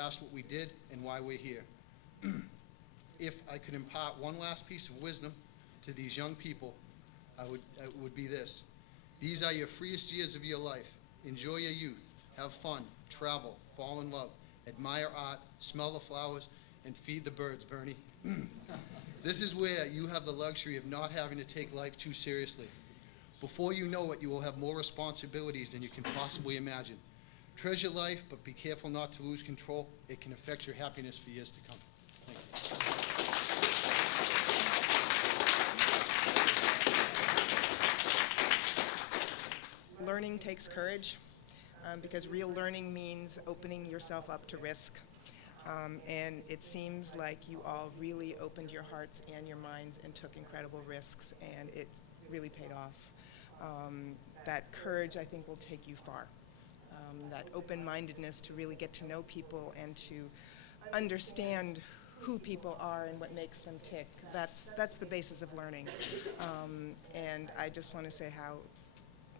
past what we did and why we're here. If I could impart one last piece of wisdom to these young people, it would be this. These are your freest years of your life. Enjoy your youth. Have fun. Travel. Fall in love. Admire art. Smell the flowers. And feed the birds, Bernie. This is where you have the luxury of not having to take life too seriously. Before you know it, you will have more responsibilities than you can possibly imagine. Treasure life, but be careful not to lose control. It can affect your happiness for years to come. Thank you. Learning takes courage, because real learning means opening yourself up to risk. And it seems like you all really opened your hearts and your minds and took incredible risks, and it really paid off. That courage, I think, will take you far. That open-mindedness to really get to know people and to understand who people are and what makes them tick. That's the basis of learning. And I just want to say how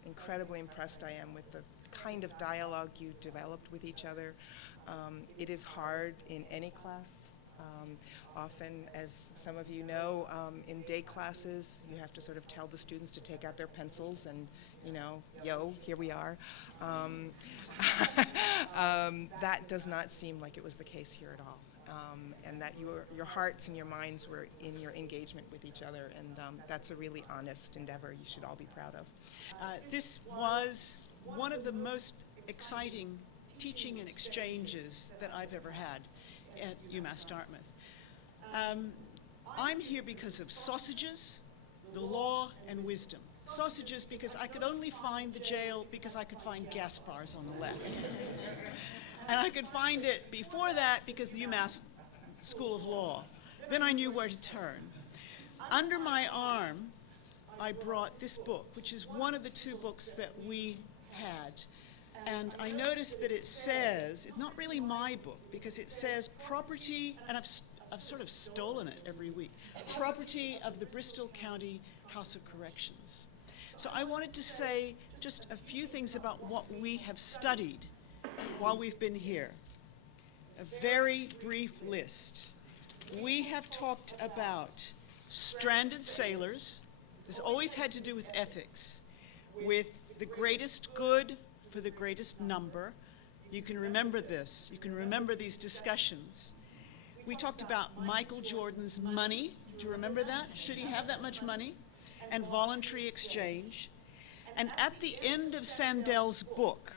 incredibly impressed I am with the kind of dialogue you developed with each other. It is hard in any class. Often, as some of you know, in day classes, you have to sort of tell the students to take out their pencils and, yo, here we are. That does not seem like it was the case here at all. And that your hearts and your minds were in your engagement with each other, and that's a really honest endeavor you should all be proud of. This was one of the most exciting teaching and exchanges that I've ever had at UMass Dartmouth. I'm here because of sausages, the law, and wisdom. Sausages because I could only find the jail because I could find gas bars on the left. And I could find it before that because the UMass School of Law. Then I knew where to turn. Under my arm, I brought this book, which is one of the two books that we had. And I noticed that it says, it's not really my book, because it says property, and I've sort of stolen it every week, property of the Bristol County House of Corrections. So I wanted to say just a few things about what we have studied while we've been here. A very brief list. We have talked about stranded sailors. This always had to do with ethics, with the greatest good for the greatest number. You can remember this. You can remember these discussions. We talked about Michael Jordan's money. Do you remember that? Should he have that much money? And voluntary exchange. And at the end of Sandel's book,